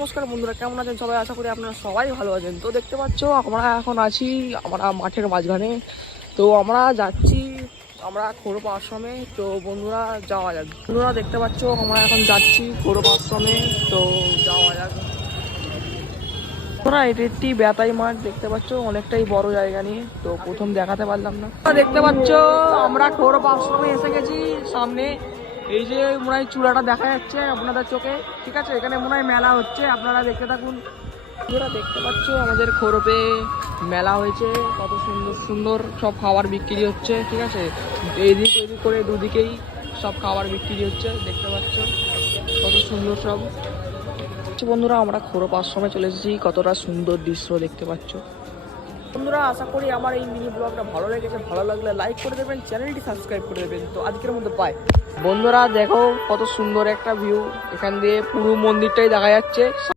নমস্কার বন্ধুরা, কেমন আছেন সবাই? আশা করি আপনারা সবাই ভালো আছেন। তো দেখতে পাচ্ছ আমরা এখন আছি আমরা মাঠের মাঝখানে। তো আমরা যাচ্ছি আমরা খোরপ আশ্রমে। তো বন্ধুরা যাওয়া যাক। বন্ধুরা দেখতে পাচ্ছ আমরা এখন যাচ্ছি খোরপ আশ্রমে। তো যাওয়া যাক। তোরা এটি একটি বেতাই মাঠ, দেখতে পাচ্ছ অনেকটাই বড় জায়গা নিয়ে। তো প্রথম দেখাতে পারলাম না। দেখতে পাচ্ছ আমরা খোরপ আশ্রমে এসে গেছি। সামনে এই যে মনে হয় চূড়াটা দেখা যাচ্ছে আপনাদের চোখে, ঠিক আছে? এখানে মনে হয় মেলা হচ্ছে, আপনারা দেখতে থাকুন। বন্ধুরা দেখতে পাচ্ছ আমাদের খোরপে মেলা হয়েছে, কত সুন্দর সুন্দর সব খাবার বিক্রি হচ্ছে, ঠিক আছে? এইদিক ওইদিক করে দুদিকেই সব খাবার বিক্রি হচ্ছে, দেখতে পাচ্ছ কত সুন্দর সব। বন্ধুরা আমরা খোরপ আশ্রমে চলে এসেছি, কতটা সুন্দর দৃশ্য দেখতে পাচ্ছ। বন্ধুরা আশা করি আমার এই মিনি ব্লগটা ভালো লেগেছে। ভালো লাগলে লাইক করে দেবেন, চ্যানেলটি সাবস্ক্রাইব করে দেবেন। তো আজকের মধ্যে বাই। বন্ধুরা দেখো কত সুন্দর একটা ভিউ, এখান দিয়ে পুরো মন্দিরটাই দেখা যাচ্ছে।